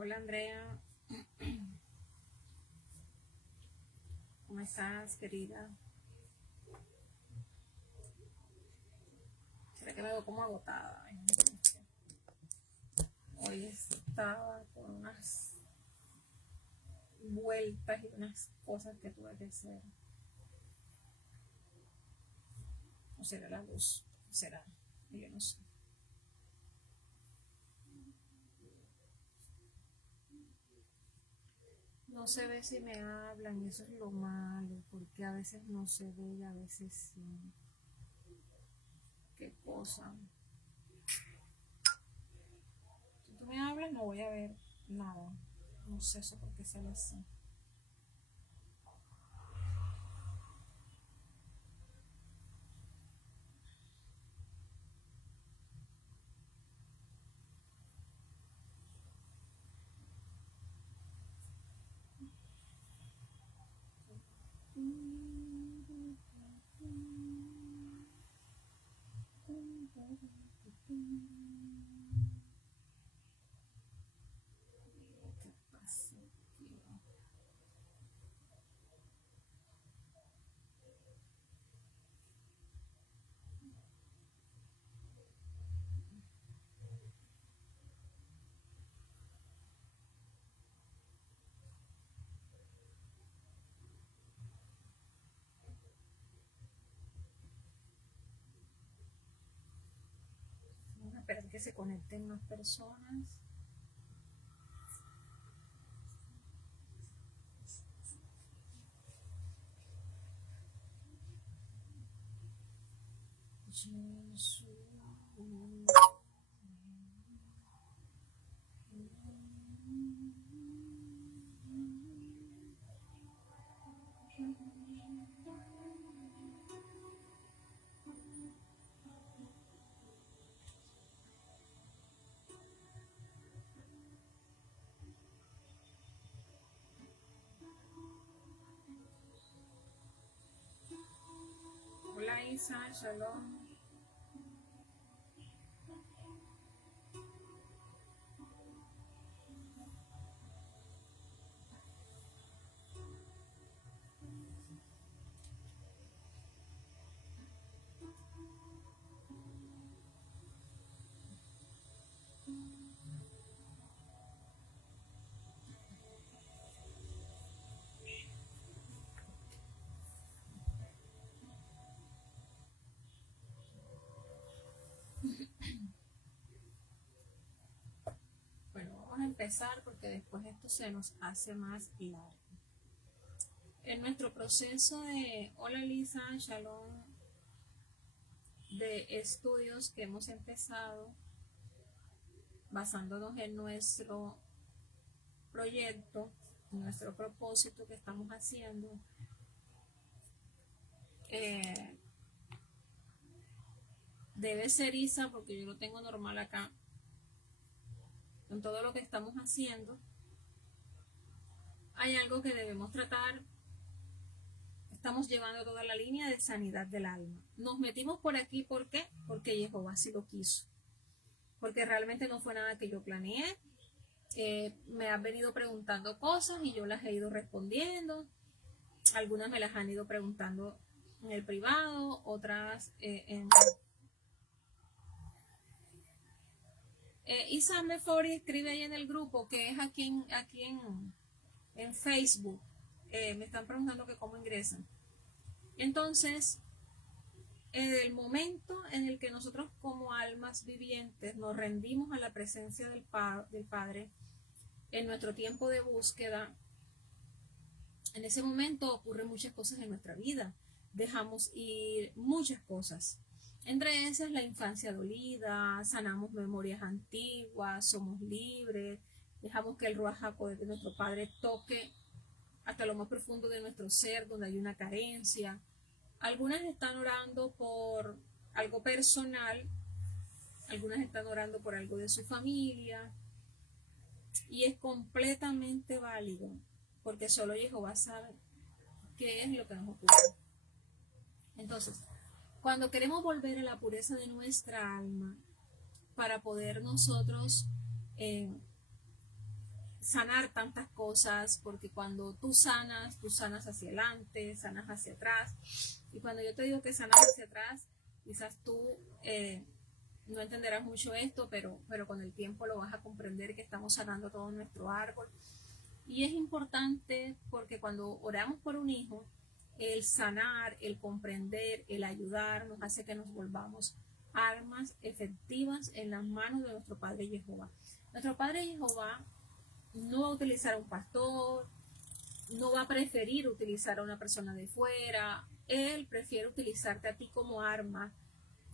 Hola Andrea, ¿cómo estás, querida? ¿Será que me veo como agotada? Ay, no sé. Hoy estaba con unas vueltas y unas cosas que tuve que hacer. ¿O será la luz? ¿Será? Yo no sé. No se ve si me hablan y eso es lo malo, porque a veces no se ve y a veces sí. ¿Qué cosa? Si tú me hablas no voy a ver nada. No sé eso por qué sale así. ¿Qué pasa aquí? Vamos a esperar que se conecten más personas. Jesús. Hola Isa, shalom. Bueno, vamos a empezar porque después esto se nos hace más largo. En nuestro proceso de Hola Lisa, shalom, de estudios que hemos empezado basándonos en nuestro proyecto, en nuestro propósito que estamos haciendo, eh, debe ser Isa, porque yo lo tengo normal acá, con todo lo que estamos haciendo, hay algo que debemos tratar. Estamos llevando toda la línea de sanidad del alma. Nos metimos por aquí, ¿por qué? Porque Jehová sí lo quiso. Porque realmente no fue nada que yo planeé. Me han venido preguntando cosas y yo las he ido respondiendo. Algunas me las han ido preguntando en el privado, otras en... Isa Mefori escribe ahí en el grupo, que es aquí en Facebook. Me están preguntando que cómo ingresan. Entonces, en el momento en el que nosotros como almas vivientes nos rendimos a la presencia del Padre en nuestro tiempo de búsqueda, en ese momento ocurren muchas cosas en nuestra vida. Dejamos ir muchas cosas. Entre esas la infancia dolida, sanamos memorias antiguas, somos libres, dejamos que el Ruach HaKodesh de nuestro Padre toque hasta lo más profundo de nuestro ser, donde hay una carencia. Algunas están orando por algo personal, algunas están orando por algo de su familia, y es completamente válido, porque solo Jehová sabe qué es lo que nos ocurre. Entonces, cuando queremos volver a la pureza de nuestra alma, para poder nosotros sanar tantas cosas, porque cuando tú sanas hacia adelante, sanas hacia atrás. Y cuando yo te digo que sanas hacia atrás, quizás tú no entenderás mucho esto, pero con el tiempo lo vas a comprender, que estamos sanando todo nuestro árbol. Y es importante porque cuando oramos por un hijo, el sanar, el comprender, el ayudar, nos hace que nos volvamos armas efectivas en las manos de nuestro Padre Jehová. Nuestro Padre Jehová no va a utilizar a un pastor, no va a preferir utilizar a una persona de fuera. Él prefiere utilizarte a ti como arma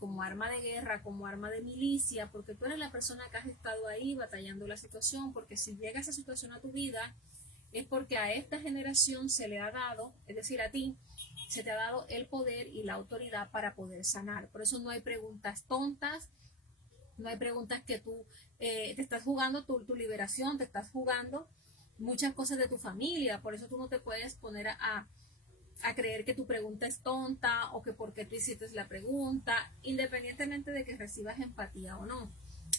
de guerra, como arma de milicia, porque tú eres la persona que has estado ahí batallando la situación, porque si llega esa situación a tu vida, es porque a esta generación se le ha dado, es decir, a ti, se te ha dado el poder y la autoridad para poder sanar. Por eso no hay preguntas tontas, no hay preguntas que tú te estás jugando tu liberación, te estás jugando muchas cosas de tu familia. Por eso tú no te puedes poner a creer que tu pregunta es tonta o que por qué tú hiciste la pregunta, independientemente de que recibas empatía o no.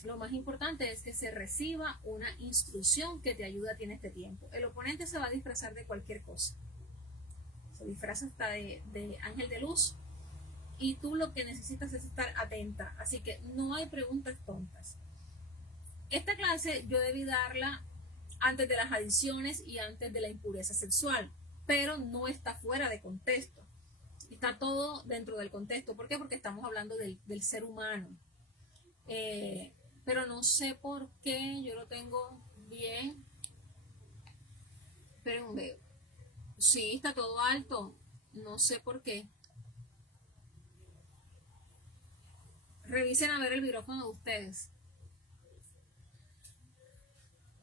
Lo más importante es que se reciba una instrucción que te ayude a ti en este tiempo. El oponente se va a disfrazar de cualquier cosa. Se disfraza hasta de ángel de luz, y tú lo que necesitas es estar atenta. Así que no hay preguntas tontas. Esta clase yo debí darla antes de las adicciones y antes de la impureza sexual, pero no está fuera de contexto. Está todo dentro del contexto. ¿Por qué? Porque estamos hablando del ser humano. Pero no sé por qué yo lo tengo bien. Pero veo. Sí, está todo alto. No sé por qué. Revisen a ver el micrófono de ustedes.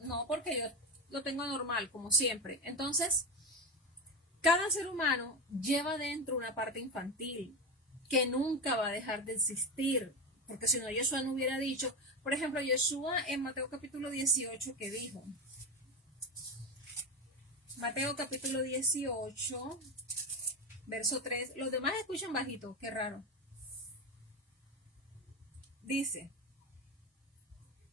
No, porque yo lo tengo normal, como siempre. Entonces, cada ser humano lleva dentro una parte infantil que nunca va a dejar de existir, porque si no, Yeshua no hubiera dicho, por ejemplo, Yeshua en Mateo capítulo 18, ¿qué dijo? Mateo capítulo 18, verso 3, los demás escuchan bajito, qué raro. Dice,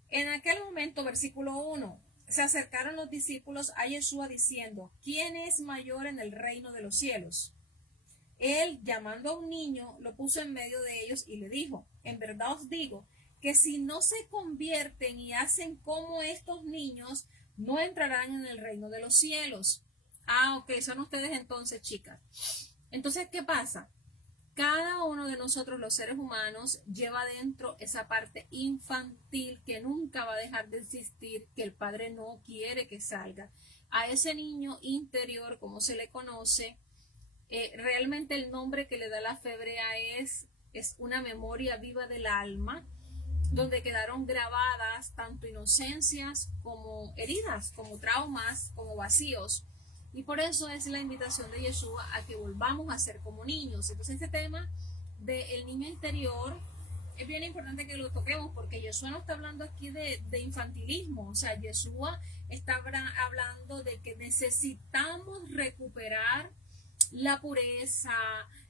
en aquel momento, versículo 1, se acercaron los discípulos a Yeshua diciendo, ¿quién es mayor en el reino de los cielos? Él, llamando a un niño, lo puso en medio de ellos y le dijo, en verdad os digo que si no se convierten y hacen como estos niños, no entrarán en el reino de los cielos. Ah, ok, son ustedes entonces, chicas. Entonces, ¿qué pasa? Cada uno de nosotros, los seres humanos, lleva dentro esa parte infantil que nunca va a dejar de existir, que el padre no quiere que salga. A ese niño interior, como se le conoce, realmente el nombre que le da la fe hebrea es una memoria viva del alma, donde quedaron grabadas tanto inocencias como heridas, como traumas, como vacíos. Y por eso es la invitación de Yeshua a que volvamos a ser como niños. Entonces este tema del niño interior es bien importante que lo toquemos, porque Yeshua no está hablando aquí de infantilismo. O sea, Yeshua está hablando de que necesitamos recuperar la pureza,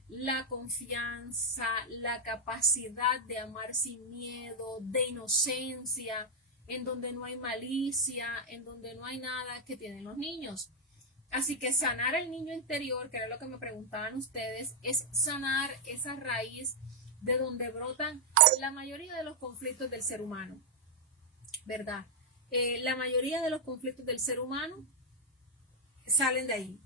la confianza, la capacidad de amar sin miedo, de inocencia, en donde no hay malicia, en donde no hay nada que tienen los niños. Así que sanar el niño interior, que era lo que me preguntaban ustedes, es sanar esa raíz de donde brotan la mayoría de los conflictos del ser humano, ¿verdad? La mayoría de los conflictos del ser humano salen de ahí,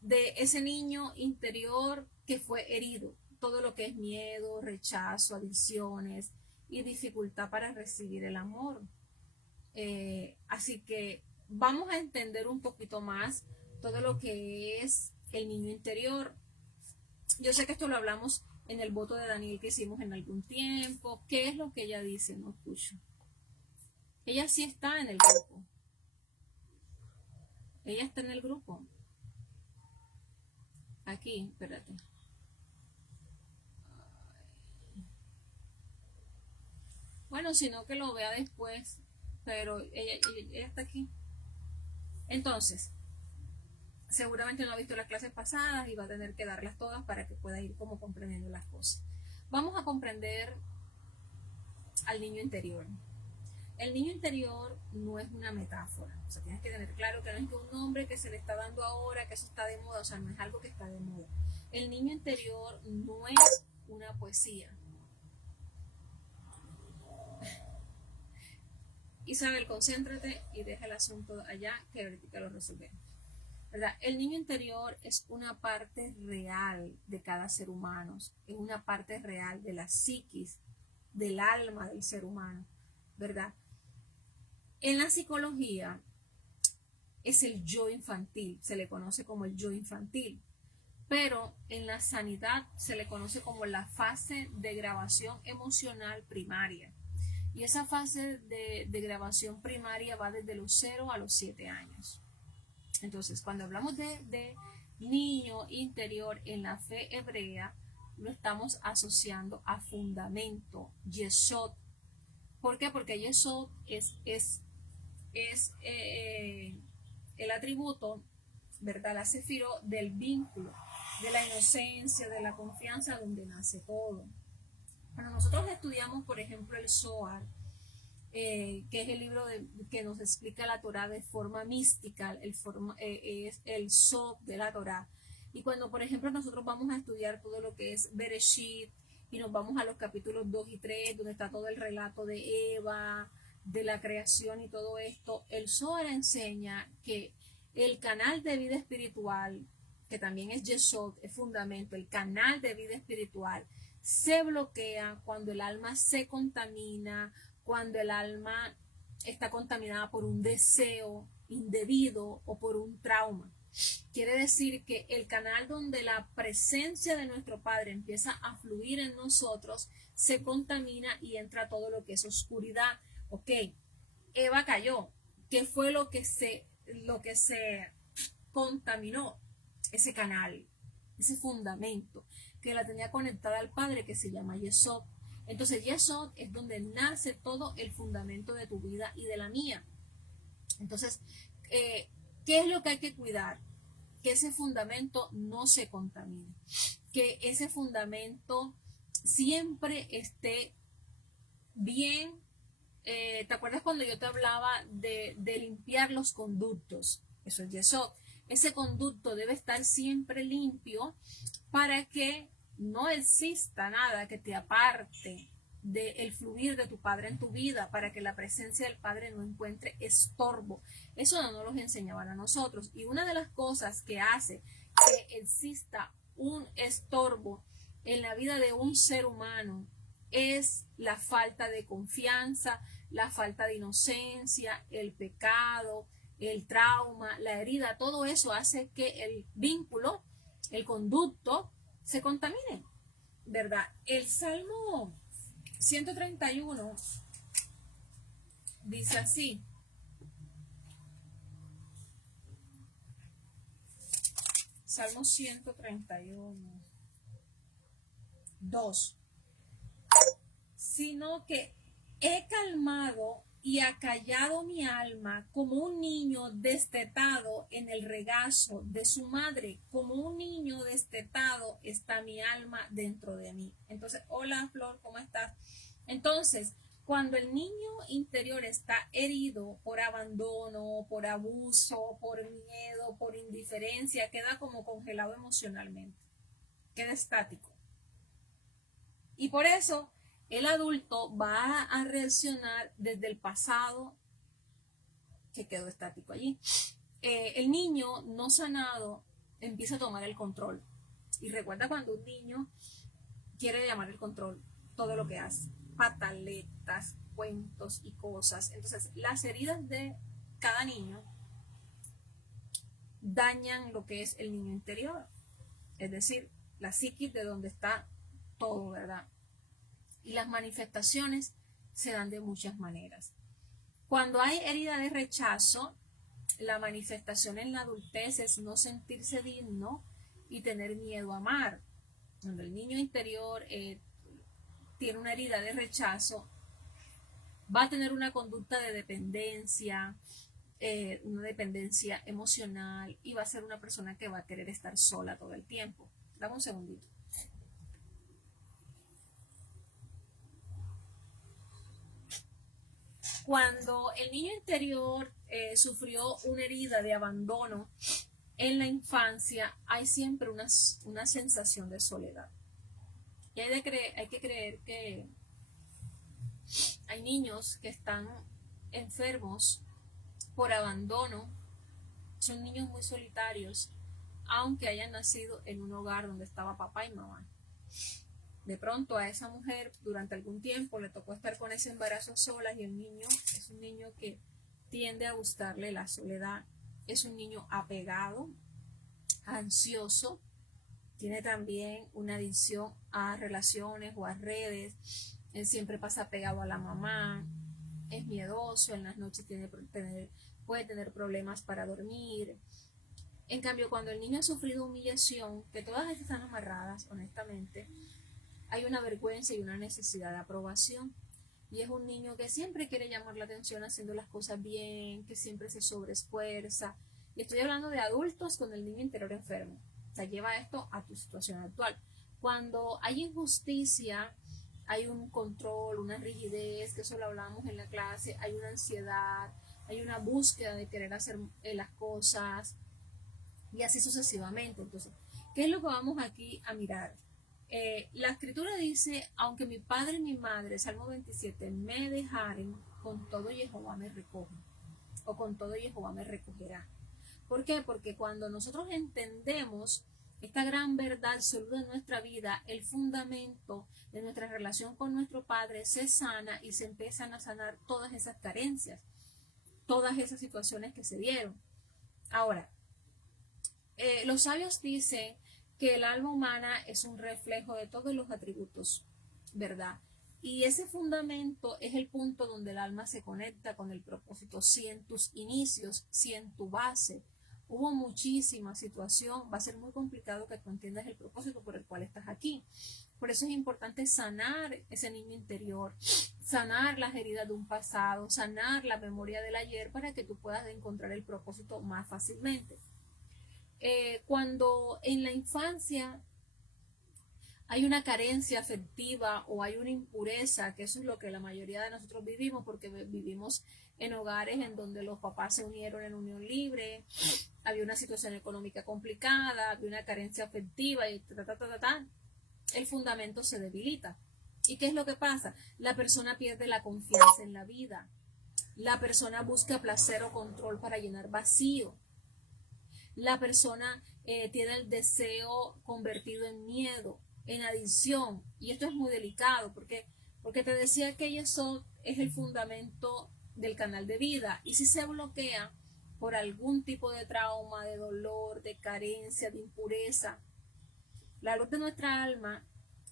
de ese niño interior que fue herido. Todo lo que es miedo, rechazo, adicciones y dificultad para recibir el amor. Así que vamos a entender un poquito más todo lo que es el niño interior. Yo sé que esto lo hablamos en el voto de Daniel que hicimos en algún tiempo. ¿Qué es lo que ella dice? No escucho. Ella sí está en el grupo. Ella está en el grupo. Aquí, espérate. Bueno, sino que lo vea después, pero ella está aquí. Entonces, seguramente no ha visto las clases pasadas y va a tener que darlas todas para que pueda ir como comprendiendo las cosas. Vamos a comprender al niño interior. el niño interior no es una metáfora. O sea, tienes que tener claro que no es que un nombre que se le está dando ahora, que eso está de moda, o sea, no es algo que está de moda. El niño interior no es una poesía. Isabel, concéntrate y deja el asunto allá, que ahorita lo resolvemos. ¿Verdad? El niño interior es una parte real de cada ser humano, es una parte real de la psiquis, del alma del ser humano, ¿verdad? En la psicología es el yo infantil, se le conoce como el yo infantil, pero en la sanidad se le conoce como la fase de grabación emocional primaria. Y esa fase de grabación primaria va desde los 0 a los 7 años. Entonces, cuando hablamos de niño interior en la fe hebrea, lo estamos asociando a fundamento, yesod. ¿Por qué? Porque yesod es el atributo, ¿verdad? La sefiro del vínculo, de la inocencia, de la confianza, donde nace todo. Cuando nosotros estudiamos, por ejemplo, el Zohar, que es el libro que nos explica la Torah de forma mística, es el Sod de la Torah. Y cuando, por ejemplo, nosotros vamos a estudiar todo lo que es Bereshit, y nos vamos a los capítulos 2 y 3, donde está todo el relato de Eva, de la creación y todo esto, el Zohar enseña que el canal de vida espiritual, que también es Yesod, es fundamento, el canal de vida espiritual, se bloquea cuando el alma se contamina, cuando el alma está contaminada por un deseo indebido o por un trauma. Quiere decir que el canal donde la presencia de nuestro Padre empieza a fluir en nosotros se contamina y entra todo lo que es oscuridad. Ok, Eva cayó. ¿Qué fue lo que se contaminó? Ese canal, ese fundamento que la tenía conectada al Padre, que se llama Yesod. Entonces Yesod es donde nace todo el fundamento de tu vida y de la mía. Entonces, ¿qué es lo que hay que cuidar? Que ese fundamento no se contamine, que ese fundamento siempre esté bien. ¿Te acuerdas cuando yo te hablaba de limpiar los conductos? Eso es Yesod. Ese conducto debe estar siempre limpio para que no exista nada que te aparte del fluir de tu Padre en tu vida, para que la presencia del Padre no encuentre estorbo. Eso no nos lo enseñaban a nosotros. Y una de las cosas que hace que exista un estorbo en la vida de un ser humano es la falta de confianza, la falta de inocencia, el pecado, el trauma, la herida. Todo eso hace que el vínculo, el conducto, se contamine, ¿verdad? El Salmo 131 dice así: Salmo 131, 2. Sino que he calmado y acallado mi alma como un niño destetado en el regazo de su madre. Como un niño destetado está mi alma dentro de mí. Entonces, hola Flor, ¿cómo estás? Entonces, cuando el niño interior está herido por abandono, por abuso, por miedo, por indiferencia, queda como congelado emocionalmente, queda estático. Y por eso el adulto va a reaccionar desde el pasado que quedó estático allí. El niño no sanado empieza a tomar el control. Y recuerda cuando un niño quiere llamar el control, todo lo que hace, pataletas, cuentos y cosas. Entonces, las heridas de cada niño dañan lo que es el niño interior, es decir, la psiquis de donde está todo, ¿verdad? Y las manifestaciones se dan de muchas maneras. Cuando hay herida de rechazo, la manifestación en la adultez es no sentirse digno y tener miedo a amar. Cuando el niño interior tiene una herida de rechazo, va a tener una conducta de dependencia, una dependencia emocional, y va a ser una persona que va a querer estar sola todo el tiempo. Dame un segundito. Cuando el niño interior sufrió una herida de abandono en la infancia, hay siempre una sensación de soledad. Y hay que creer que hay niños que están enfermos por abandono, son niños muy solitarios, aunque hayan nacido en un hogar donde estaba papá y mamá. De pronto a esa mujer durante algún tiempo le tocó estar con ese embarazo sola y el niño es un niño que tiende a gustarle la soledad, es un niño apegado, ansioso, tiene también una adicción a relaciones o a redes, él siempre pasa pegado a la mamá, es miedoso, en las noches puede tener problemas para dormir. En cambio, cuando el niño ha sufrido humillación, que todas estas están amarradas, honestamente, hay una vergüenza y una necesidad de aprobación. Y es un niño que siempre quiere llamar la atención haciendo las cosas bien, que siempre se sobreesfuerza. Y estoy hablando de adultos con el niño interior enfermo. O sea, lleva esto a tu situación actual. Cuando hay injusticia, hay un control, una rigidez, que eso lo hablamos en la clase, hay una ansiedad, hay una búsqueda de querer hacer las cosas y así sucesivamente. Entonces, ¿qué es lo que vamos aquí a mirar? La escritura dice, aunque mi padre y mi madre, Salmo 27, me dejaren, con todo Jehová me recoge, o con todo Jehová me recogerá. ¿Por qué? Porque cuando nosotros entendemos esta gran verdad absoluta de nuestra vida, el fundamento de nuestra relación con nuestro Padre se sana y se empiezan a sanar todas esas carencias, todas esas situaciones que se dieron. Ahora, los sabios dicen que el alma humana es un reflejo de todos los atributos, ¿verdad? Y ese fundamento es el punto donde el alma se conecta con el propósito. Si en tus inicios, si en tu base hubo muchísima situación, va a ser muy complicado que tú entiendas el propósito por el cual estás aquí. Por eso es importante sanar ese niño interior, sanar las heridas de un pasado, sanar la memoria del ayer para que tú puedas encontrar el propósito más fácilmente. Cuando en la infancia hay una carencia afectiva o hay una impureza, que eso es lo que la mayoría de nosotros vivimos, porque vivimos en hogares en donde los papás se unieron en unión libre, había una situación económica complicada, había una carencia afectiva y el fundamento se debilita. ¿Y qué es lo que pasa? La persona pierde la confianza en la vida, la persona busca placer o control para llenar vacío. La persona tiene el deseo convertido en miedo, en adicción. Y esto es muy delicado porque te decía que eso es el fundamento del canal de vida. Y si se bloquea por algún tipo de trauma, de dolor, de carencia, de impureza, la luz de nuestra alma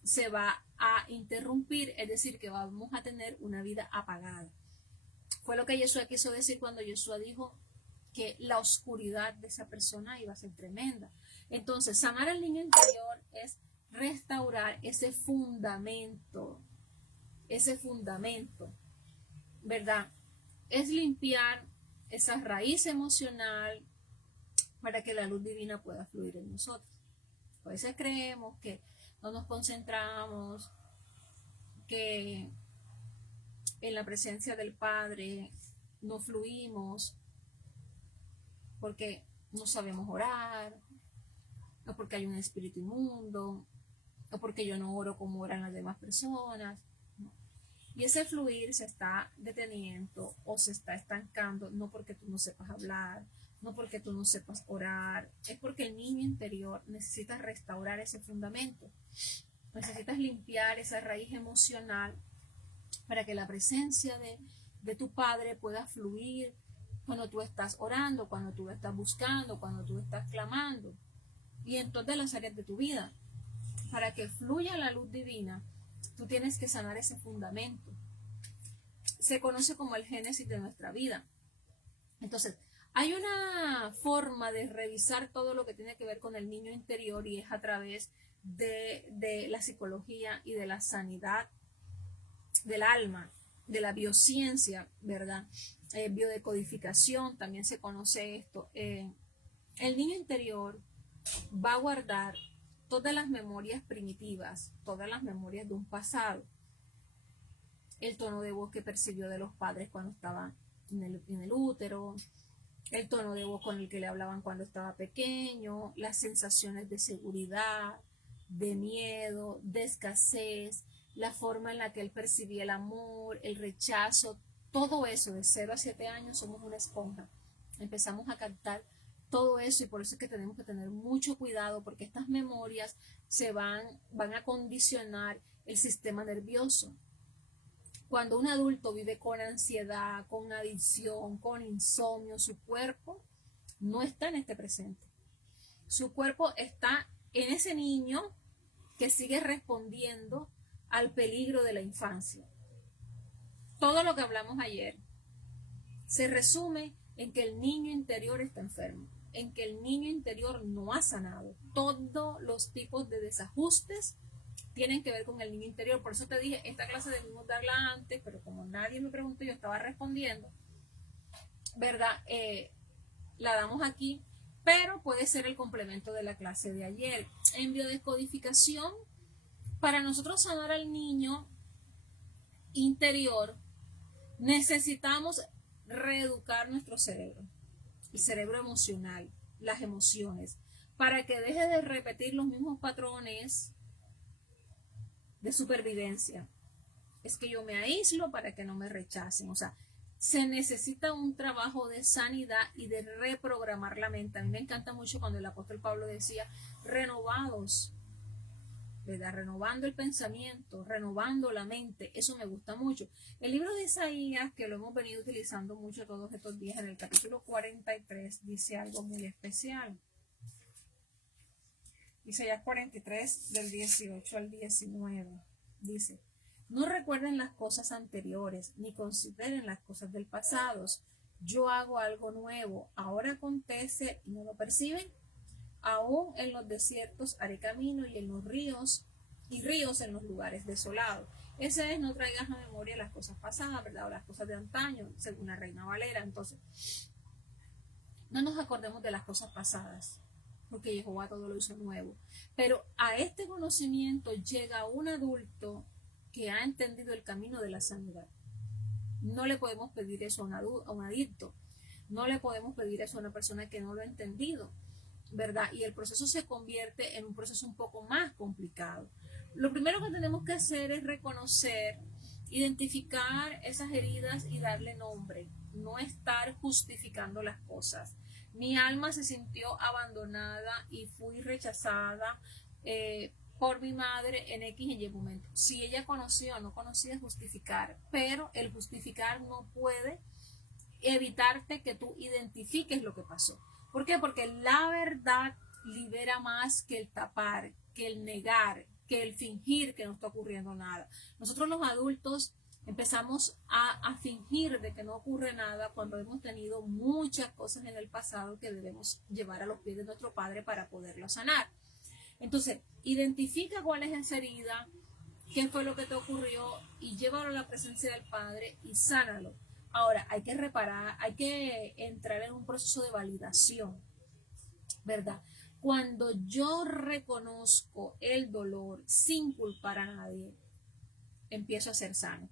se va a interrumpir, es decir, que vamos a tener una vida apagada. Fue lo que Yeshua quiso decir cuando Yeshua dijo que la oscuridad de esa persona iba a ser tremenda. Entonces, sanar al niño interior es restaurar ese fundamento, ¿verdad? Es limpiar esa raíz emocional para que la luz divina pueda fluir en nosotros. A veces creemos que no nos concentramos, que en la presencia del Padre no fluimos, porque no sabemos orar, o porque hay un espíritu inmundo, o porque yo no oro como oran las demás personas. Y ese fluir se está deteniendo o se está estancando, no porque tú no sepas hablar, no porque tú no sepas orar, es porque el niño interior necesita restaurar ese fundamento. Necesitas limpiar esa raíz emocional para que la presencia de tu Padre pueda fluir cuando tú estás orando, cuando tú estás buscando, cuando tú estás clamando y en todas las áreas de tu vida. Para que fluya la luz divina, tú tienes que sanar ese fundamento. Se conoce como el génesis de nuestra vida. Entonces, hay una forma de revisar todo lo que tiene que ver con el niño interior y es a través de la psicología y de la sanidad del alma, de la biociencia, ¿verdad? Biodecodificación, también se conoce esto. El niño interior va a guardar todas las memorias primitivas, todas las memorias de un pasado. el tono de voz que percibió de los padres cuando estaba en el útero, el tono de voz con el que le hablaban cuando estaba pequeño, las sensaciones de seguridad, de miedo, de escasez, la forma en la que él percibía el amor, el rechazo, todo eso de 0 a 7 años somos una esponja. Empezamos a captar todo eso y por eso es que tenemos que tener mucho cuidado porque estas memorias van a condicionar el sistema nervioso. Cuando un adulto vive con ansiedad, con adicción, con insomnio, su cuerpo no está en este presente. Su cuerpo está en ese niño que sigue respondiendo al peligro de la infancia. Todo lo que hablamos ayer se resume en que el niño interior está enfermo, en que el niño interior no ha sanado. Todos los tipos de desajustes tienen que ver con el niño interior. Por eso te dije, esta clase debimos darla antes, pero como nadie me preguntó, yo estaba respondiendo, ¿verdad? La damos aquí, pero puede ser el complemento de la clase de ayer. En biodescodificación, para nosotros sanar al niño interior, necesitamos reeducar nuestro cerebro, el cerebro emocional, las emociones, para que deje de repetir los mismos patrones de supervivencia. Es que yo me aíslo para que no me rechacen. O sea, se necesita un trabajo de sanidad y de reprogramar la mente. A mí me encanta mucho cuando el apóstol Pablo decía, renovados, ¿verdad? Renovando el pensamiento, renovando la mente. Eso me gusta mucho. El libro de Isaías, que lo hemos venido utilizando mucho todos estos días, en el capítulo 43, dice algo muy especial. Isaías 43, del 18 al 19, dice, no recuerden las cosas anteriores, ni consideren las cosas del pasado. Yo hago algo nuevo, ahora acontece y no lo perciben. Aún en los desiertos haré camino y en los ríos en los lugares desolados. Ese es, no traigas a memoria las cosas pasadas, ¿verdad? O las cosas de antaño, según la Reina Valera. Entonces, no nos acordemos de las cosas pasadas, porque Jehová todo lo hizo nuevo. Pero a este conocimiento llega un adulto que ha entendido el camino de la sanidad. No le podemos pedir eso a un adicto. No le podemos pedir eso a una persona que no lo ha entendido, ¿verdad? Y el proceso se convierte en un proceso un poco más complicado. Lo primero que tenemos que hacer es reconocer, identificar esas heridas y darle nombre. No estar justificando las cosas. Mi alma se sintió abandonada y fui rechazada por mi madre en X y Y momento. Si ella conocía o no conocía, justificar, pero el justificar no puede evitarte que tú identifiques lo que pasó. ¿Por qué? Porque la verdad libera más que el tapar, que el negar, que el fingir que no está ocurriendo nada. Nosotros los adultos empezamos a fingir de que no ocurre nada cuando hemos tenido muchas cosas en el pasado que debemos llevar a los pies de nuestro Padre para poderlo sanar. Entonces, identifica cuál es esa herida, qué fue lo que te ocurrió y llévalo a la presencia del Padre y sánalo. Ahora, hay que reparar, hay que entrar en un proceso de validación, ¿verdad? Cuando yo reconozco el dolor sin culpar a nadie, empiezo a ser sano.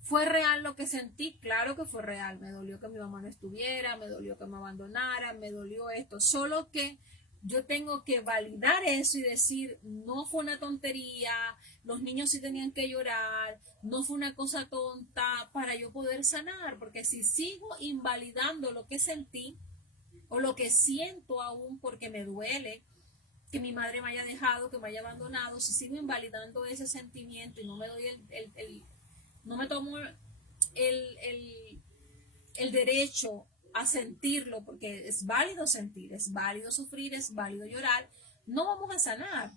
¿Fue real lo que sentí? Claro que fue real. Me dolió que mi mamá no estuviera, me dolió que me abandonara, me dolió esto. Solo que yo tengo que validar eso y decir, no fue una tontería, los niños sí tenían que llorar, no fue una cosa tonta para yo poder sanar, porque si sigo invalidando lo que sentí o lo que siento aún porque me duele que mi madre me haya dejado, que me haya abandonado, si sigo invalidando ese sentimiento y no me doy no me tomo el derecho a sentirlo, porque es válido sentir, es válido sufrir, es válido llorar, no vamos a sanar.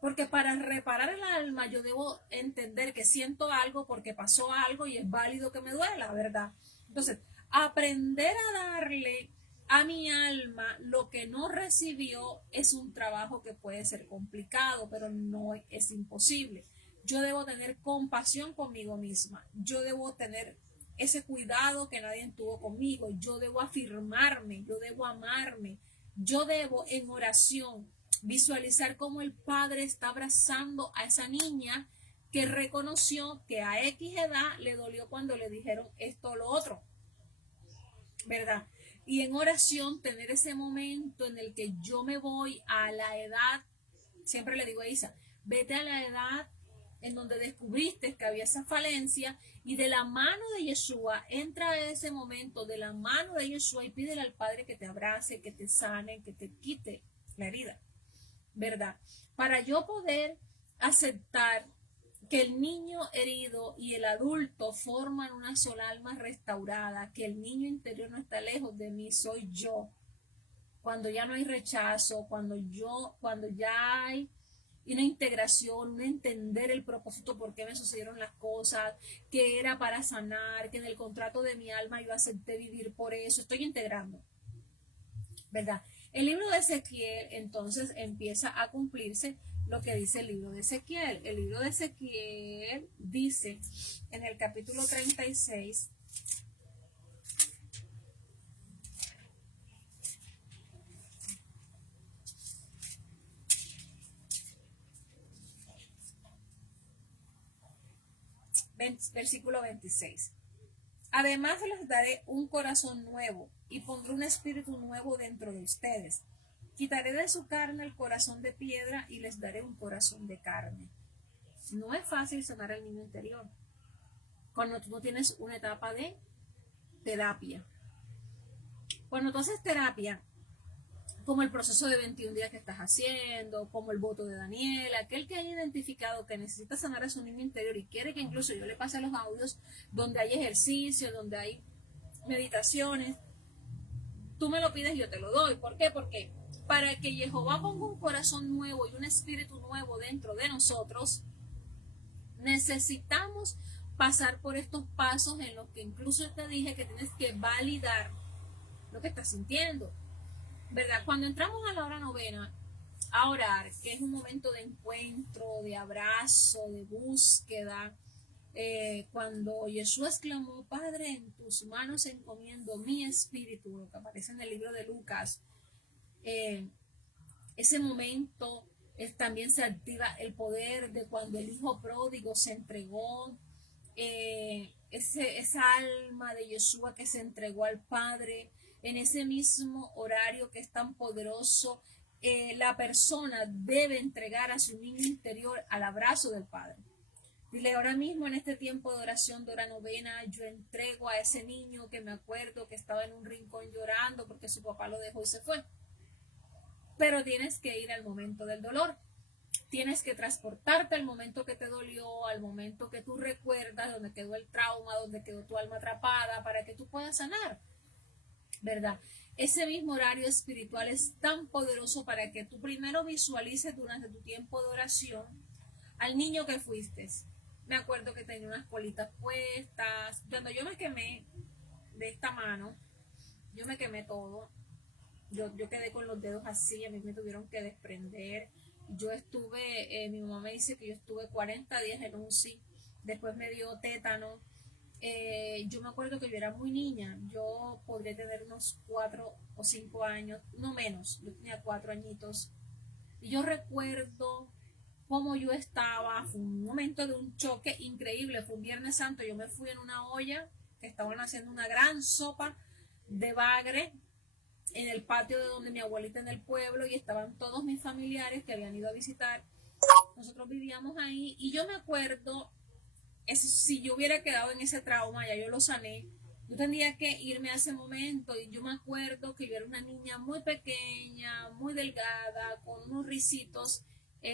Porque para reparar el alma yo debo entender que siento algo porque pasó algo y es válido que me duela, ¿verdad? Entonces, aprender a darle a mi alma lo que no recibió es un trabajo que puede ser complicado, pero no es imposible. Yo debo tener compasión conmigo misma, yo debo tener ese cuidado que nadie tuvo conmigo, yo debo afirmarme, yo debo amarme, yo debo en oración visualizar cómo el padre está abrazando a esa niña que reconoció que a X edad le dolió cuando le dijeron esto o lo otro, ¿verdad? Y en oración tener ese momento en el que yo me voy a la edad, siempre le digo a Isa, vete a la edad en donde descubriste que había esa falencia y de la mano de Yeshua, entra a ese momento de la mano de Yeshua y pídele al Padre que te abrace, que te sane, que te quite la herida, ¿verdad? Para yo poder aceptar que el niño herido y el adulto forman una sola alma restaurada, que el niño interior no está lejos de mí, soy yo. Cuando ya no hay rechazo, cuando ya hay una integración, un entender el propósito por qué me sucedieron las cosas, que era para sanar, que en el contrato de mi alma yo acepté vivir por eso, estoy integrando, ¿verdad? El libro de Ezequiel entonces empieza a cumplirse lo que dice el libro de Ezequiel. El libro de Ezequiel dice en el capítulo 36, versículo 26. Además les daré un corazón nuevo y pondré un espíritu nuevo dentro de ustedes. Quitaré de su carne el corazón de piedra y les daré un corazón de carne. No es fácil sanar al niño interior cuando tú no tienes una etapa de terapia. Cuando tú haces terapia, como el proceso de 21 días que estás haciendo, como el voto de Daniel, aquel que haya identificado que necesita sanar a su niño interior y quiere que incluso yo le pase los audios donde hay ejercicio, donde hay meditaciones, tú me lo pides y yo te lo doy. ¿Por qué? Porque para que Jehová ponga un corazón nuevo y un espíritu nuevo dentro de nosotros, necesitamos pasar por estos pasos en los que incluso te dije que tienes que validar lo que estás sintiendo, ¿verdad? Cuando entramos a la hora novena a orar, que es un momento de encuentro, de abrazo, de búsqueda, cuando Jesús exclamó, Padre, en tus manos encomiendo mi espíritu, lo que aparece en el libro de Lucas, ese momento también se activa el poder de cuando el hijo pródigo se entregó, esa alma de Yeshua que se entregó al Padre, en ese mismo horario que es tan poderoso, la persona debe entregar a su niño interior al abrazo del Padre. Dile, ahora mismo en este tiempo de oración, de hora novena, yo entrego a ese niño que me acuerdo que estaba en un rincón llorando porque su papá lo dejó y se fue. Pero tienes que ir al momento del dolor. Tienes que transportarte al momento que te dolió, al momento que tú recuerdas, donde quedó el trauma, donde quedó tu alma atrapada, para que tú puedas sanar, ¿verdad? Ese mismo horario espiritual es tan poderoso para que tú primero visualices durante tu tiempo de oración al niño que fuiste. Me acuerdo que tenía unas colitas puestas. Cuando yo me quemé de esta mano, yo me quemé todo. Yo quedé con los dedos así, a mí me tuvieron que desprender. Yo estuve, mi mamá me dice que yo estuve 40 días en UCI, después me dio tétano. Yo me acuerdo que yo era muy niña, yo podría tener unos 4 o 5 años, no menos, yo tenía 4 añitos. Y yo recuerdo cómo yo estaba, fue un momento de un choque increíble, fue un Viernes Santo, yo me fui en una olla que estaban haciendo una gran sopa de bagre en el patio de donde mi abuelita en el pueblo y estaban todos mis familiares que habían ido a visitar. Nosotros vivíamos ahí y yo me acuerdo, si yo hubiera quedado en ese trauma, ya yo lo sané, yo tendría que irme a ese momento y yo me acuerdo que yo era una niña muy pequeña, muy delgada, con unos risitos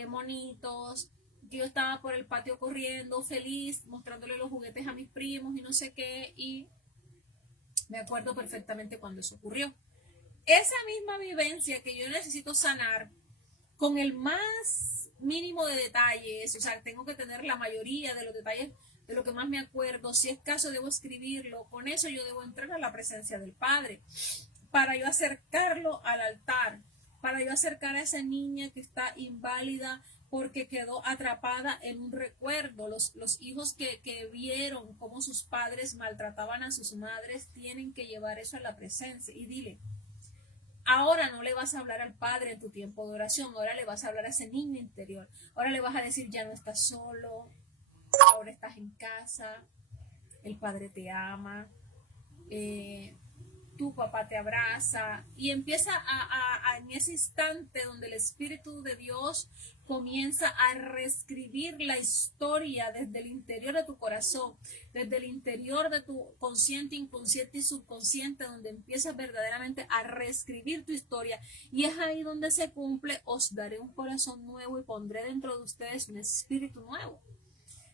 monitos, que yo estaba por el patio corriendo, feliz, mostrándole los juguetes a mis primos y no sé qué, y me acuerdo perfectamente cuando eso ocurrió. Esa misma vivencia que yo necesito sanar con el más mínimo de detalles, o sea, tengo que tener la mayoría de los detalles de lo que más me acuerdo, si es caso debo escribirlo, con eso yo debo entrar a la presencia del Padre, para yo acercarlo al altar, para yo acercar a esa niña que está inválida porque quedó atrapada en un recuerdo. Los hijos que vieron cómo sus padres maltrataban a sus madres tienen que llevar eso a la presencia y dile, ahora no le vas a hablar al Padre en tu tiempo de oración, ahora le vas a hablar a ese niño interior, ahora le vas a decir, ya no estás solo, ahora estás en casa, el Padre te ama, tu papá te abraza y empieza en ese instante donde el Espíritu de Dios comienza a reescribir la historia desde el interior de tu corazón, desde el interior de tu consciente, inconsciente y subconsciente, donde empiezas verdaderamente a reescribir tu historia, y es ahí donde se cumple: os daré un corazón nuevo y pondré dentro de ustedes un espíritu nuevo,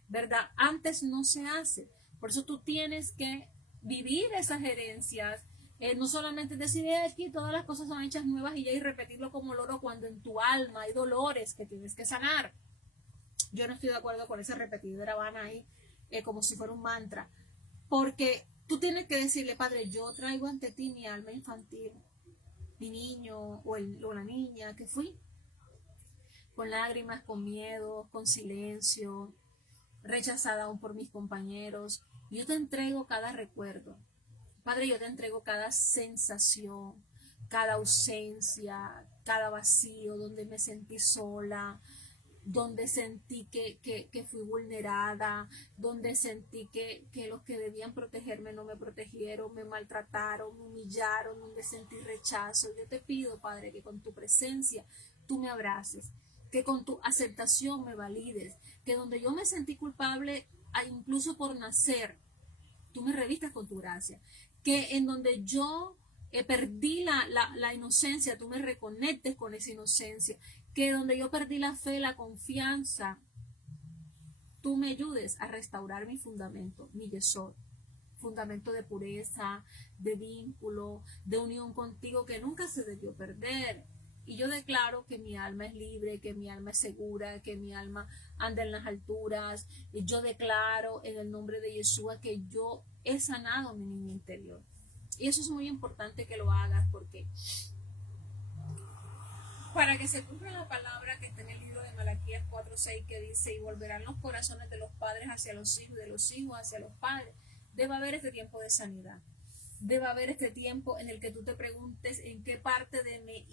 ¿verdad? Antes no se hace. Por eso tú tienes que vivir esas herencias. No solamente decir aquí todas las cosas son hechas nuevas y ya, y repetirlo como loro, cuando en tu alma hay dolores que tienes que sanar. Yo no estoy de acuerdo con esa repetidora vana ahí, como si fuera un mantra, porque tú tienes que decirle: Padre, yo traigo ante ti mi alma infantil, mi niño o la niña que fui, con lágrimas, con miedo, con silencio, rechazada aún por mis compañeros. Yo te entrego cada recuerdo. Padre, yo te entrego cada sensación, cada ausencia, cada vacío, donde me sentí sola, donde sentí que fui vulnerada, donde sentí que los que debían protegerme no me protegieron, me maltrataron, me humillaron, donde sentí rechazo. Yo te pido, Padre, que con tu presencia tú me abraces, que con tu aceptación me valides, que donde yo me sentí culpable, incluso por nacer, tú me revistas con tu gracia, que en donde yo perdí la inocencia, tú me reconectes con esa inocencia, que donde yo perdí la fe, la confianza, tú me ayudes a restaurar mi fundamento, mi yesod, fundamento de pureza, de vínculo, de unión contigo, que nunca se debió perder. Y yo declaro que mi alma es libre, que mi alma es segura, que mi alma anda en las alturas. Y yo declaro en el nombre de Yeshua que yo he sanado mi niño interior. Y eso es muy importante que lo hagas, porque para que se cumpla la palabra que está en el libro de Malaquías 4:6, que dice: y volverán los corazones de los padres hacia los hijos y de los hijos hacia los padres. Debe haber este tiempo de sanidad. Debe haber este tiempo en el que tú te preguntes en qué parte de mi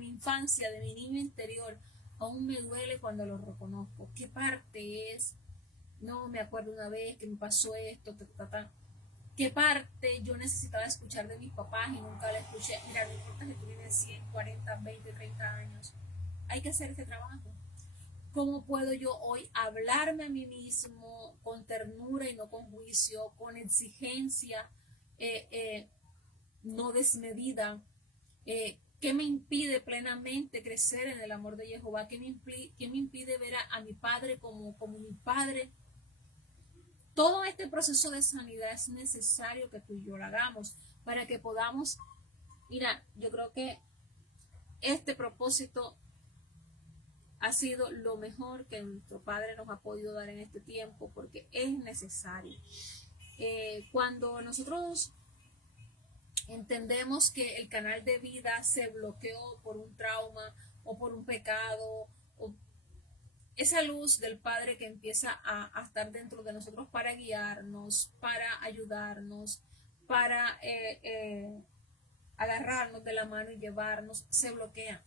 infancia, de mi niño interior, aún me duele cuando lo reconozco. ¿Qué parte es? No, me acuerdo una vez que me pasó esto, ¿Qué parte yo necesitaba escuchar de mis papás y nunca la escuché? Mira, no importa que tú tienes 100, 40, 20, 30 años. Hay que hacer este trabajo. ¿Cómo puedo yo hoy hablarme a mí mismo con ternura y no con juicio, con exigencia no desmedida? ¿Qué me impide plenamente crecer en el amor de Jehová? ¿Qué me impide ver a mi padre como mi padre? Todo este proceso de sanidad es necesario que tú y yo lo hagamos para que podamos. Mira, yo creo que este propósito ha sido lo mejor que nuestro Padre nos ha podido dar en este tiempo, porque es necesario. Cuando nosotros entendemos que el canal de vida se bloqueó por un trauma o por un pecado, o esa luz del Padre que empieza a estar dentro de nosotros para guiarnos, para ayudarnos, para agarrarnos de la mano y llevarnos, se bloquea.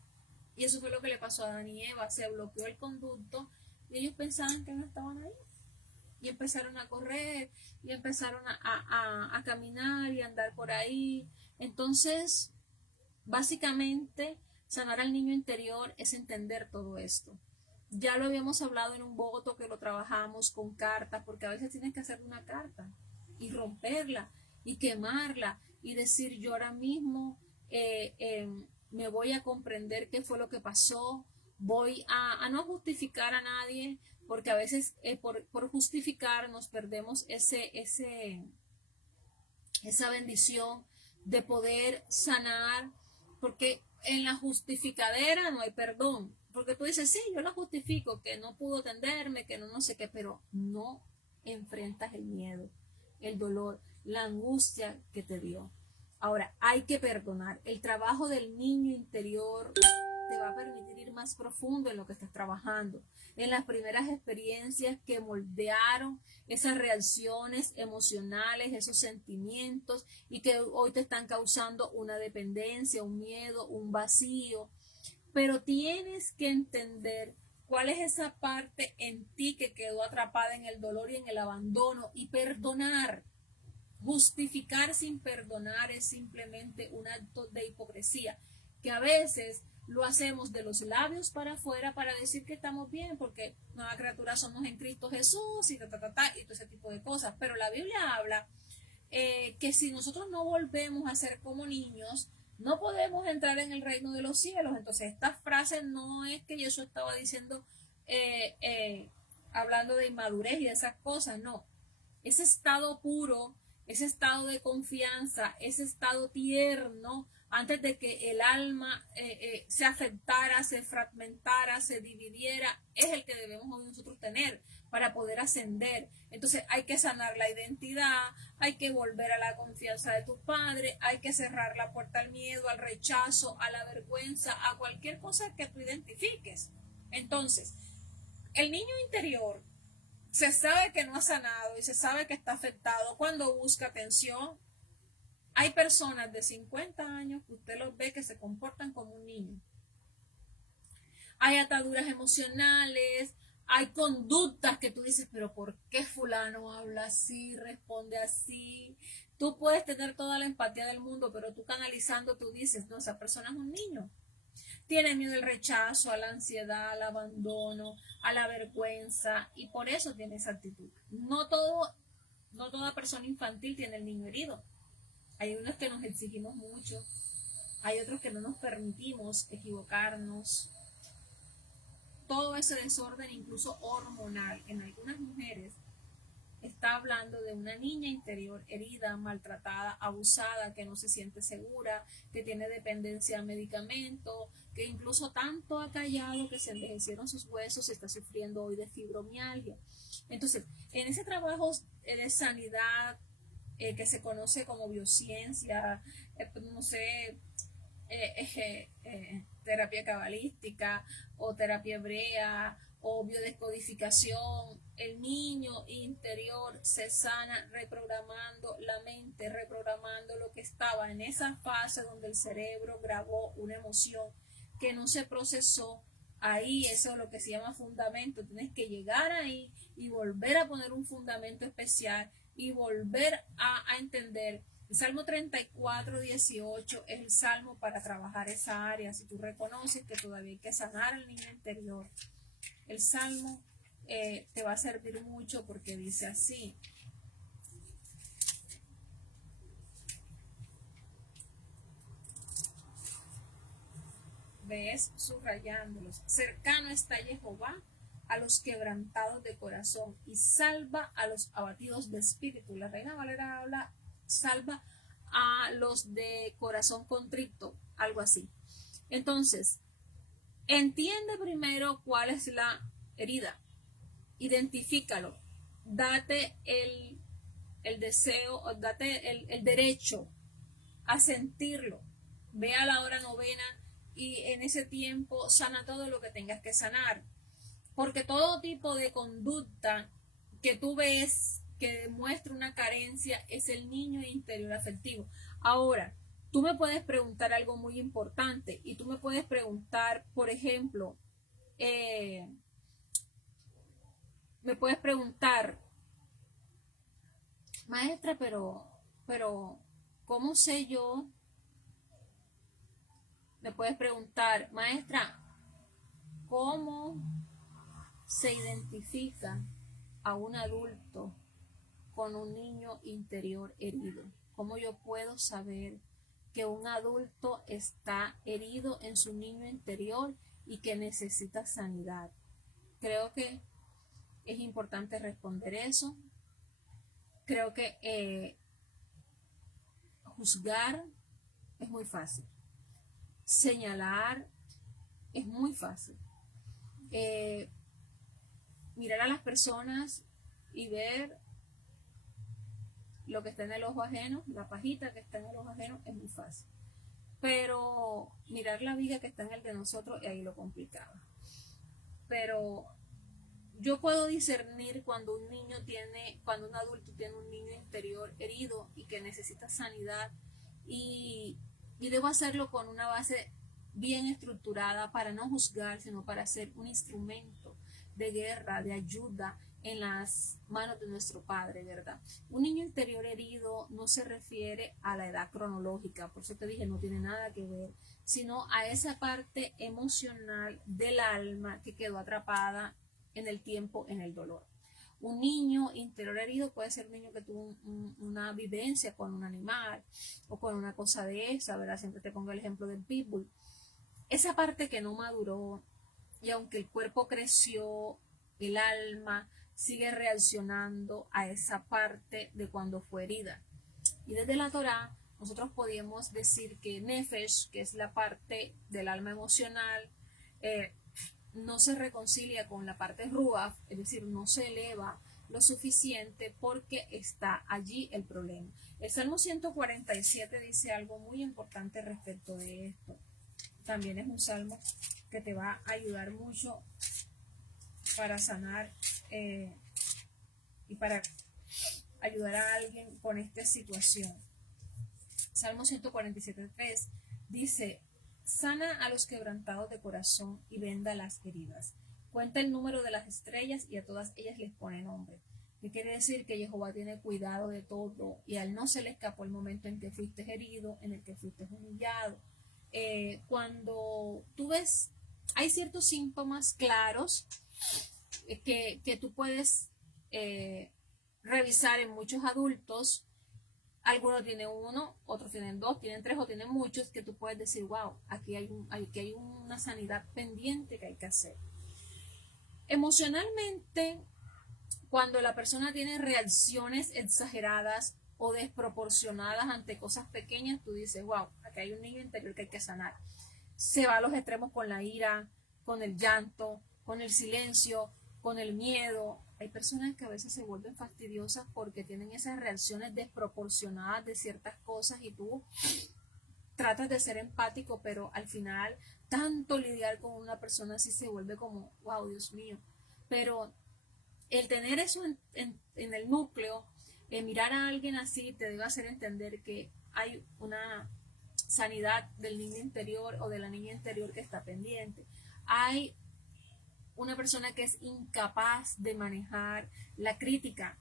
Y eso fue lo que le pasó a Adán y Eva: se bloqueó el conducto y ellos pensaban que no estaban ahí. Y empezaron a correr y empezaron a caminar y a andar por ahí. Entonces, básicamente, sanar al niño interior es entender todo esto. Ya lo habíamos hablado en un voto que lo trabajamos con cartas, porque a veces tienes que hacer una carta y romperla y quemarla y decir: yo ahora mismo me voy a comprender qué fue lo que pasó, voy a no justificar a nadie, porque a veces por justificar nos perdemos esa bendición de poder sanar, porque en la justificadera no hay perdón, porque tú dices: sí, yo la justifico, que no pudo atenderme, que no sé qué, pero no enfrentas el miedo, el dolor, la angustia que te dio. Ahora, hay que perdonar. El trabajo del niño interior te va a permitir ir más profundo en lo que estás trabajando, en las primeras experiencias que moldearon esas reacciones emocionales, esos sentimientos, y que hoy te están causando una dependencia, un miedo, un vacío. Pero tienes que entender ¿Cuál es esa parte en ti que quedó atrapada en el dolor y en el abandono? Y perdonar. Justificar sin perdonar es simplemente un acto de hipocresía, que a veces lo hacemos de los labios para afuera para decir que estamos bien, porque nueva criatura somos en Cristo Jesús y y todo ese tipo de cosas. Pero la Biblia habla que si nosotros no volvemos a ser como niños, no podemos entrar en el reino de los cielos. Entonces, esta frase no es que Jesús estaba diciendo, hablando de inmadurez y de esas cosas, no. Ese estado puro, ese estado de confianza, ese estado tierno, antes de que el alma se afectara, se fragmentara, se dividiera, es el que debemos nosotros tener para poder ascender. Entonces hay que sanar la identidad, hay que volver a la confianza de tu padre, hay que cerrar la puerta al miedo, al rechazo, a la vergüenza, a cualquier cosa que tú identifiques. Entonces, el niño interior se sabe que no ha sanado y se sabe que está afectado cuando busca atención. Hay personas de 50 años que usted los ve que se comportan como un niño. Hay ataduras emocionales, hay conductas que tú dices, pero ¿por qué fulano habla así, responde así? Tú puedes tener toda la empatía del mundo, pero tú canalizando, tú dices, no, esa persona es un niño. Tiene miedo al rechazo, a la ansiedad, al abandono, a la vergüenza, y por eso tiene esa actitud. No toda persona infantil tiene el niño herido. Hay unos que nos exigimos mucho, hay otros que no nos permitimos equivocarnos. Todo ese desorden, incluso hormonal, en algunas mujeres, está hablando de una niña interior herida, maltratada, abusada, que no se siente segura, que tiene dependencia a medicamentos, que incluso tanto ha callado que se envejecieron sus huesos, está sufriendo hoy de fibromialgia. Entonces, en ese trabajo de sanidad que se conoce como biociencia, no sé, terapia cabalística o terapia hebrea o biodescodificación, el niño interior se sana reprogramando la mente, reprogramando lo que estaba en esa fase donde el cerebro grabó una emoción que no se procesó. Ahí eso es lo que se llama fundamento. Tienes que llegar ahí y volver a poner un fundamento especial y volver a entender. El Salmo 34, 18 es el salmo para trabajar esa área. Si tú reconoces que todavía hay que sanar al niño interior, el salmo te va a servir mucho porque dice así. Ves subrayándolos. Cercano está Jehová a los quebrantados de corazón y salva a los abatidos de espíritu. La Reina Valera habla, salva a los de corazón contrito, algo así. Entonces, entiende primero cuál es la herida, identifícalo, date el deseo, date el derecho a sentirlo, ve a la hora novena y en ese tiempo sana todo lo que tengas que sanar, porque todo tipo de conducta que tú ves que demuestra una carencia es el niño interior afectivo. Ahora, tú me puedes preguntar algo muy importante y tú me puedes preguntar, por ejemplo, me puedes preguntar, maestra, pero, ¿cómo sé yo? Me puedes preguntar, maestra, ¿cómo se identifica a un adulto con un niño interior herido? ¿Cómo yo puedo saber que un adulto está herido en su niño interior y que necesita sanidad? Creo que es importante responder eso. Creo que juzgar es muy fácil. Señalar es muy fácil. Mirar a las personas y ver lo que está en el ojo ajeno, la pajita que está en el ojo ajeno, es muy fácil. Pero mirar la viga que está en el de nosotros, y ahí lo complicado. Pero yo puedo discernir cuando cuando un adulto tiene un niño interior herido y que necesita sanidad, y debo hacerlo con una base bien estructurada para no juzgar, sino para ser un instrumento de guerra, de ayuda en las manos de nuestro Padre, ¿verdad? Un niño interior herido no se refiere a la edad cronológica, por eso te dije, no tiene nada que ver, sino a esa parte emocional del alma que quedó atrapada en el tiempo, en el dolor. Un niño interior herido puede ser un niño que tuvo una vivencia con un animal o con una cosa de esa, ¿verdad? Siempre te pongo el ejemplo del pitbull. Esa parte que no maduró y aunque el cuerpo creció, el alma sigue reaccionando a esa parte de cuando fue herida. Y desde la Torá nosotros podemos decir que Nefesh, que es la parte del alma emocional, no se reconcilia con la parte Ruach, es decir, no se eleva lo suficiente porque está allí el problema. El Salmo 147 dice algo muy importante respecto de esto. También es un salmo que te va a ayudar mucho para sanar y para ayudar a alguien con esta situación. Salmo 147:3 dice: sana a los quebrantados de corazón y venda las heridas. Cuenta el número de las estrellas y a todas ellas les pone nombre. ¿Qué quiere decir? Que Jehová tiene cuidado de todo y a él no se le escapó el momento en que fuiste herido, en el que fuiste humillado. Cuando tú ves, hay ciertos síntomas claros que tú puedes revisar en muchos adultos. Algunos tienen uno, otros tienen dos, tienen tres o tienen muchos, que tú puedes decir, wow, aquí hay una sanidad pendiente que hay que hacer. Emocionalmente, cuando la persona tiene reacciones exageradas o desproporcionadas ante cosas pequeñas, tú dices, wow, aquí hay un niño interior que hay que sanar. Se va a los extremos con la ira, con el llanto, con el silencio, con el miedo. Hay personas que a veces se vuelven fastidiosas porque tienen esas reacciones desproporcionadas de ciertas cosas y tú tratas de ser empático, pero al final tanto lidiar con una persona así se vuelve como, wow, Dios mío. Pero el tener eso en el núcleo, mirar a alguien así te debe hacer entender que hay una sanidad del niño interior o de la niña interior que está pendiente. Hay una persona que es incapaz de manejar la crítica,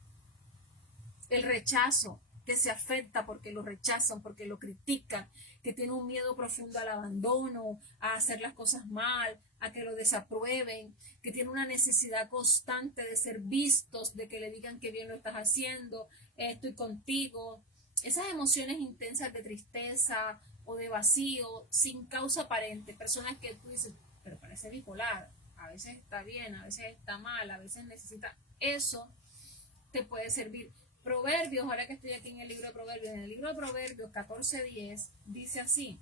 el rechazo, que se afecta porque lo rechazan, porque lo critican, que tiene un miedo profundo al abandono, a hacer las cosas mal, a que lo desaprueben, que tiene una necesidad constante de ser vistos, de que le digan que bien lo estás haciendo, estoy contigo. Esas emociones intensas de tristeza o de vacío, sin causa aparente, personas que tú dices, pero parece bipolar, a veces está bien, a veces está mal, a veces necesita eso, te puede servir. Proverbios, ahora que estoy aquí en el libro de Proverbios 14:10 dice así: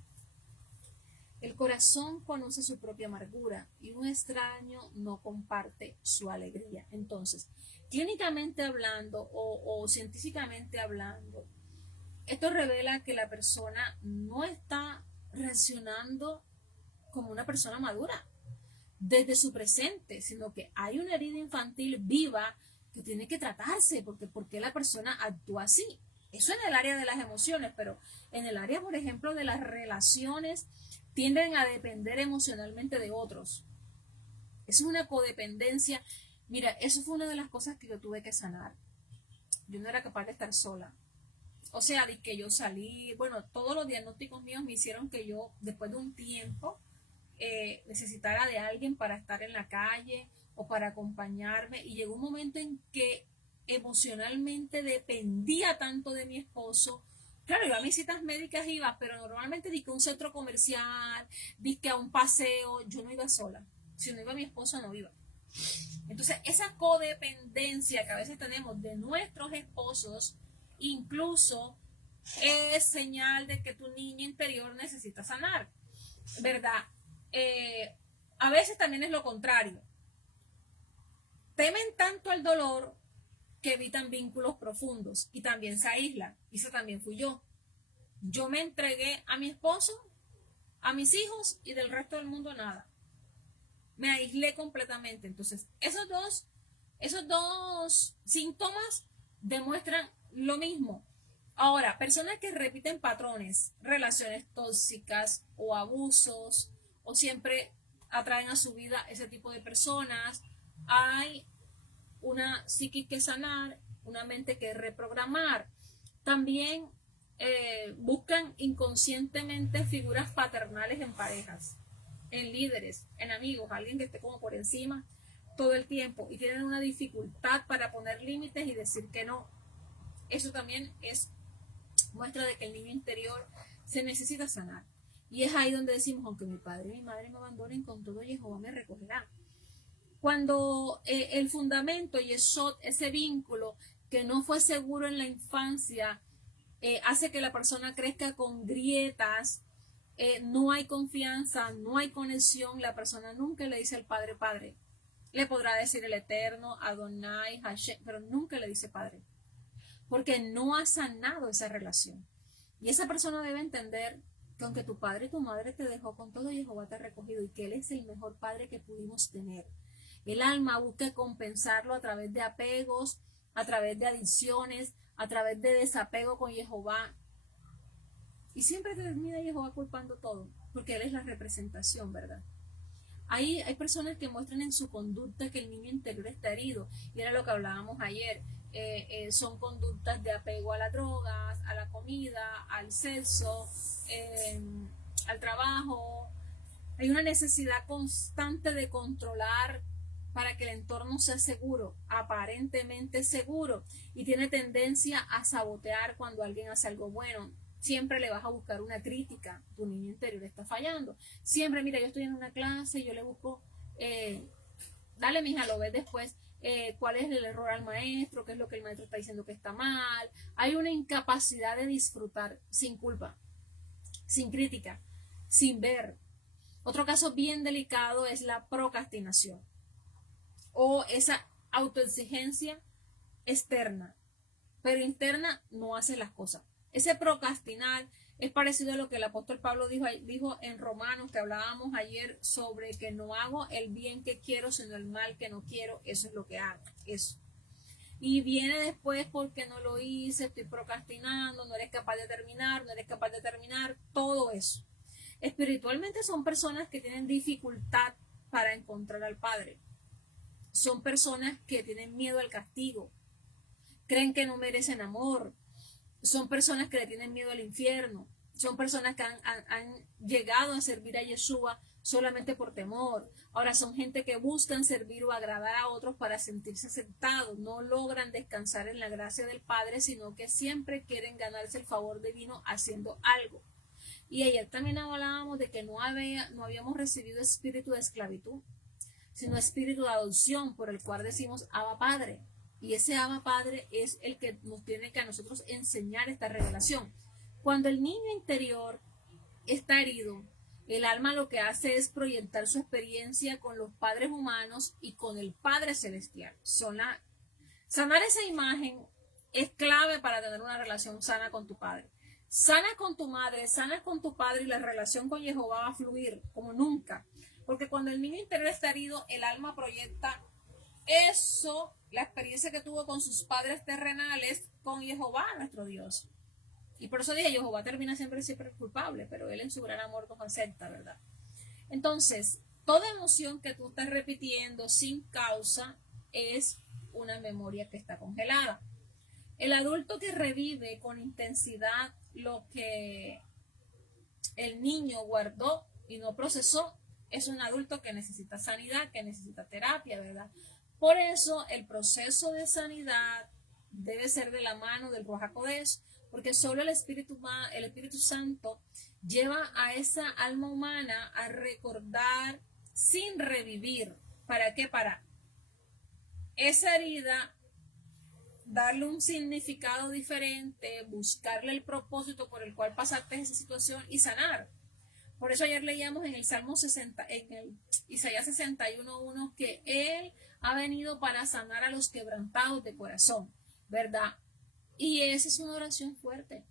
el corazón conoce su propia amargura y un extraño no comparte su alegría. Entonces, clínicamente hablando o científicamente hablando, esto revela que la persona no está reaccionando como una persona madura desde su presente, sino que hay una herida infantil viva que tiene que tratarse, porque ¿por qué la persona actúa así? Eso en el área de las emociones, pero en el área, por ejemplo, de las relaciones, tienden a depender emocionalmente de otros. Eso es una codependencia. Mira, eso fue una de las cosas que yo tuve que sanar. Yo no era capaz de estar sola. O sea, de que yo salí, bueno, todos los diagnósticos míos me hicieron que yo, después de un tiempo, necesitara de alguien para estar en la calle o para acompañarme, y llegó un momento en que emocionalmente dependía tanto de mi esposo. Claro, yo a mis citas médicas iba, pero normalmente di que a un centro comercial, di que a un paseo, yo no iba sola. Si no iba mi esposo, no iba. Entonces, esa codependencia que a veces tenemos de nuestros esposos, incluso es señal de que tu niño interior necesita sanar, ¿verdad? A veces también es lo contrario. Temen tanto al dolor que evitan vínculos profundos y también se aíslan. Y eso también fui yo. Yo me entregué a mi esposo, a mis hijos y del resto del mundo nada. Me aislé completamente. Entonces, esos dos síntomas demuestran lo mismo. Ahora, personas que repiten patrones, relaciones tóxicas o abusos o siempre atraen a su vida ese tipo de personas. Hay una psique que sanar, una mente que reprogramar. También buscan inconscientemente figuras paternales en parejas, en líderes, en amigos, alguien que esté como por encima todo el tiempo y tienen una dificultad para poner límites y decir que no. Eso también es muestra de que el niño interior se necesita sanar. Y es ahí donde decimos, aunque mi padre y mi madre me abandonen, con todo Jehová me recogerá. Cuando el fundamento y ese vínculo que no fue seguro en la infancia, hace que la persona crezca con grietas, no hay confianza, no hay conexión, la persona nunca le dice al padre, padre. Le podrá decir el Eterno, Adonai, Hashem, pero nunca le dice padre, porque no ha sanado esa relación. Y esa persona debe entender que aunque tu padre y tu madre te dejó, con todo Jehová te ha recogido y que Él es el mejor padre que pudimos tener. El alma busca compensarlo a través de apegos, a través de adicciones, a través de desapego con Jehová. Y siempre termina Jehová culpando todo, porque Él es la representación, ¿verdad? Hay personas que muestran en su conducta que el niño interior está herido, y era lo que hablábamos ayer. Son conductas de apego a las drogas, a la comida, al sexo, al trabajo. Hay una necesidad constante de controlar para que el entorno sea seguro, aparentemente seguro, y tiene tendencia a sabotear cuando alguien hace algo bueno. Siempre le vas a buscar una crítica, tu niño interior está fallando. Siempre, mira, yo estoy en una clase, yo le busco, dale mija, lo ves después, cuál es el error al maestro, qué es lo que el maestro está diciendo que está mal. Hay una incapacidad de disfrutar sin culpa, sin crítica, sin ver. Otro caso bien delicado es la procrastinación o esa autoexigencia externa, pero interna no hace las cosas. Ese procrastinar es parecido a lo que el apóstol Pablo dijo en Romanos, que hablábamos ayer, sobre que no hago el bien que quiero, sino el mal que no quiero. Eso es lo que hago, eso. Y viene después porque no lo hice, estoy procrastinando, no eres capaz de terminar, todo eso. Espiritualmente son personas que tienen dificultad para encontrar al Padre. Son personas que tienen miedo al castigo, creen que no merecen amor, son personas que le tienen miedo al infierno, son personas que han llegado a servir a Yeshua solamente por temor. Ahora son gente que buscan servir o agradar a otros para sentirse aceptados, no logran descansar en la gracia del Padre, sino que siempre quieren ganarse el favor divino haciendo algo. Y ayer también hablábamos de que no habíamos recibido espíritu de esclavitud, sino espíritu de adopción, por el cual decimos Abba Padre. Y ese Abba Padre es el que nos tiene que a nosotros enseñar esta revelación. Cuando el niño interior está herido, el alma lo que hace es proyectar su experiencia con los padres humanos y con el Padre Celestial. Sanar esa imagen es clave para tener una relación sana con tu padre. Sana con tu madre, sana con tu padre, y la relación con Jehová va a fluir como nunca. Porque cuando el niño interior está herido, el alma proyecta eso, la experiencia que tuvo con sus padres terrenales, con Jehová, nuestro Dios. Y por eso dije, Jehová termina siempre culpable, pero Él en su gran amor nos acepta, ¿verdad? Entonces, toda emoción que tú estás repitiendo sin causa es una memoria que está congelada. El adulto que revive con intensidad lo que el niño guardó y no procesó es un adulto que necesita sanidad, que necesita terapia, ¿verdad? Por eso el proceso de sanidad debe ser de la mano del Ruach HaKodesh, porque solo el Espíritu Santo lleva a esa alma humana a recordar sin revivir. ¿Para qué? Para esa herida darle un significado diferente, buscarle el propósito por el cual pasaste esa situación y sanar. Por eso ayer leíamos en el Salmo 60, en el Isaías 61:1, que Él ha venido para sanar a los quebrantados de corazón, ¿verdad? Y esa es una oración fuerte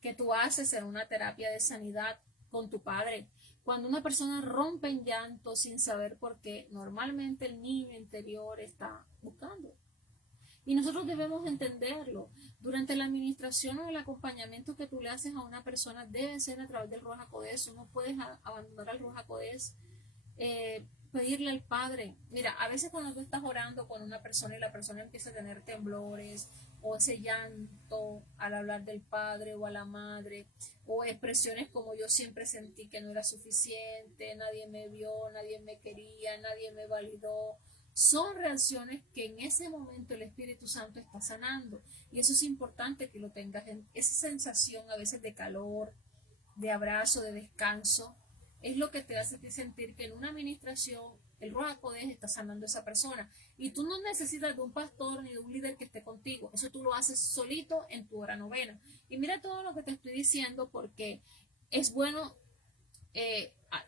que tú haces en una terapia de sanidad con tu padre. Cuando una persona rompe en llanto sin saber por qué, normalmente el niño interior está buscando. Y nosotros debemos entenderlo. Durante la administración o el acompañamiento que tú le haces a una persona debe ser a través del Ruach HaKodesh. No puedes abandonar al Ruach HaKodesh. Pedirle al Padre. Mira, a veces cuando tú estás orando con una persona y la persona empieza a tener temblores o ese llanto al hablar del Padre o a la Madre, o expresiones como yo siempre sentí que no era suficiente, nadie me vio, nadie me quería, nadie me validó, son reacciones que en ese momento el Espíritu Santo está sanando, y eso es importante que lo tengas. En esa sensación a veces de calor, de abrazo, de descanso, es lo que te hace sentir que en una administración el Ruach HaKodesh está sanando a esa persona. Y tú no necesitas de un pastor ni de un líder que esté contigo. Eso tú lo haces solito en tu hora novena. Y mira todo lo que te estoy diciendo, porque es bueno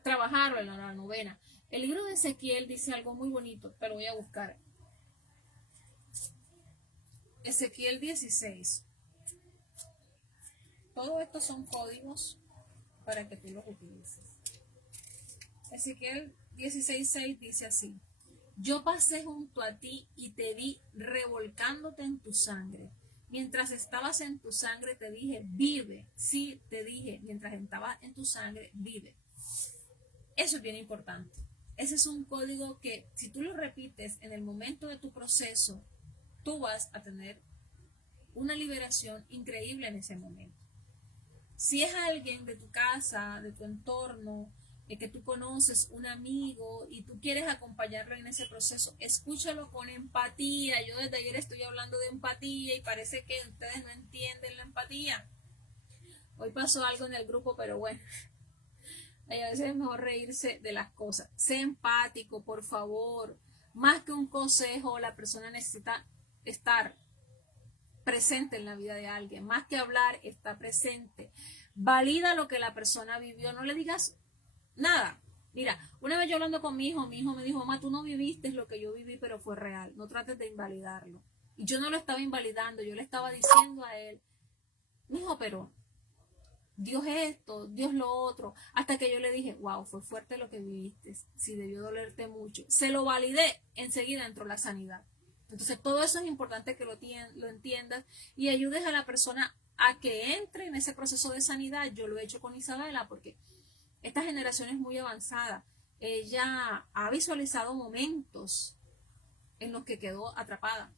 trabajarlo en la hora novena. El libro de Ezequiel dice algo muy bonito, pero voy a buscar. Ezequiel 16. Todo esto son códigos para que tú los utilices. Ezequiel 16:6 dice así: yo pasé junto a ti y te vi revolcándote en tu sangre. Mientras estabas en tu sangre te dije, vive. Sí, te dije, mientras estabas en tu sangre, vive. Eso es bien importante. Ese es un código que si tú lo repites en el momento de tu proceso, tú vas a tener una liberación increíble en ese momento. Si es alguien de tu casa, de tu entorno, que tú conoces, un amigo, y tú quieres acompañarlo en ese proceso, escúchalo con empatía. Yo desde ayer estoy hablando de empatía y parece que ustedes no entienden la empatía. Hoy pasó algo en el grupo, pero bueno, a veces es mejor reírse de las cosas. Sé empático, por favor. Más que un consejo, la persona necesita estar presente en la vida de alguien. Más que hablar, está presente. Valida lo que la persona vivió. No le digas nada. Mira, una vez yo hablando con mi hijo me dijo, mamá, tú no viviste lo que yo viví, pero fue real. No trates de invalidarlo. Y yo no lo estaba invalidando, yo le estaba diciendo a él, mi hijo, pero Dios esto, Dios lo otro. Hasta que yo le dije, wow, fue fuerte lo que viviste. Sí, debió dolerte mucho. Se lo validé, enseguida entró la sanidad. Entonces, todo eso es importante que lo entiendas y ayudes a la persona a que entre en ese proceso de sanidad. Yo lo he hecho con Isabela porque esta generación es muy avanzada. Ella ha visualizado momentos en los que quedó atrapada.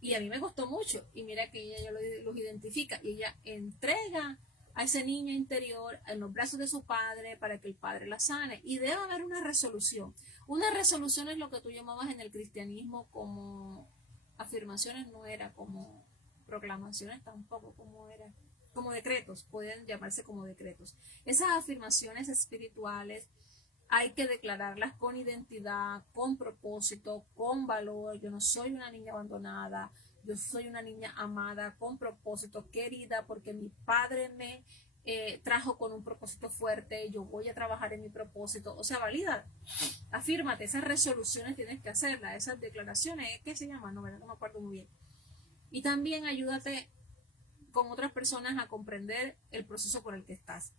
Y a mí me costó mucho. Y mira que ella los identifica. Y ella entrega a ese niño interior en los brazos de su padre para que el padre la sane. Y debe haber una resolución. Una resolución es lo que tú llamabas en el cristianismo como afirmaciones, no era como proclamaciones tampoco, como era como decretos, pueden llamarse como decretos. Esas afirmaciones espirituales hay que declararlas con identidad, con propósito, con valor. Yo no soy una niña abandonada, yo soy una niña amada, con propósito, querida, porque mi padre me trajo con un propósito fuerte, yo voy a trabajar en mi propósito. O sea, valida, afírmate, esas resoluciones tienes que hacerlas, esas declaraciones, ¿qué se llaman? No me acuerdo muy bien. Y también ayúdate con otras personas a comprender el proceso por el que estás.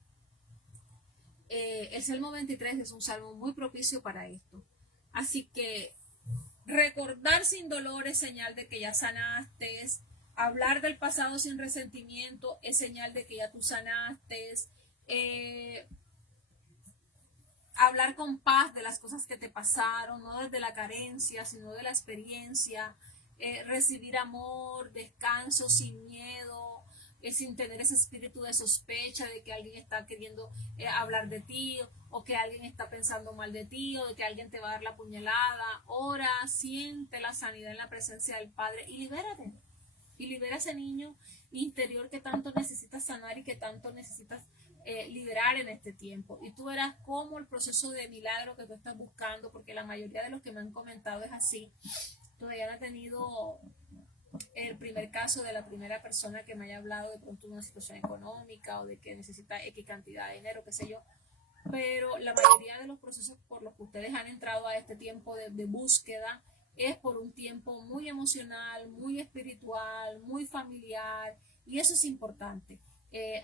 El Salmo 23 es un salmo muy propicio para esto. Así que recordar sin dolor es señal de que ya sanaste. Hablar del pasado sin resentimiento es señal de que ya tú sanaste. Hablar con paz de las cosas que te pasaron, no desde la carencia, sino de la experiencia. Recibir amor, descanso sin miedo, sin tener ese espíritu de sospecha de que alguien está queriendo hablar de ti, o que alguien está pensando mal de ti, o de que alguien te va a dar la puñalada. Ora, siente la sanidad en la presencia del Padre y libérate. Y libera ese niño interior que tanto necesitas sanar y que tanto necesitas liberar en este tiempo. Y tú verás cómo el proceso de milagro que tú estás buscando, porque la mayoría de los que me han comentado es así, todavía no he tenido el primer caso de la primera persona que me haya hablado de pronto de una situación económica o de que necesita X cantidad de dinero, qué sé yo. Pero la mayoría de los procesos por los que ustedes han entrado a este tiempo de búsqueda es por un tiempo muy emocional, muy espiritual, muy familiar, y eso es importante.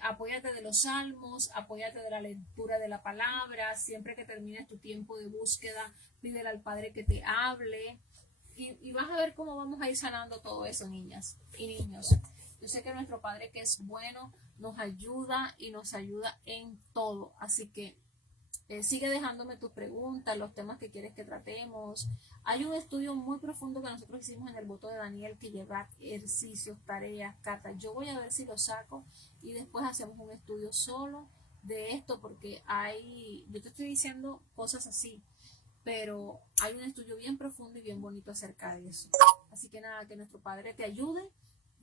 Apóyate de los salmos, apóyate de la lectura de la palabra. Siempre que termines tu tiempo de búsqueda, pídele al Padre que te hable. Y vas a ver cómo vamos a ir sanando todo eso, niñas y niños. Yo sé que nuestro Padre, que es bueno, nos ayuda y nos ayuda en todo. Así que sigue dejándome tus preguntas, los temas que quieres que tratemos. Hay un estudio muy profundo que nosotros hicimos en el voto de Daniel que lleva ejercicios, tareas, cartas. Yo voy a ver si lo saco y después hacemos un estudio solo de esto, porque yo te estoy diciendo cosas así, pero hay un estudio bien profundo y bien bonito acerca de eso. Así que nada, que nuestro Padre te ayude.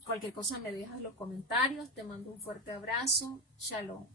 Cualquier cosa me dejas en los comentarios. Te mando un fuerte abrazo. Shalom.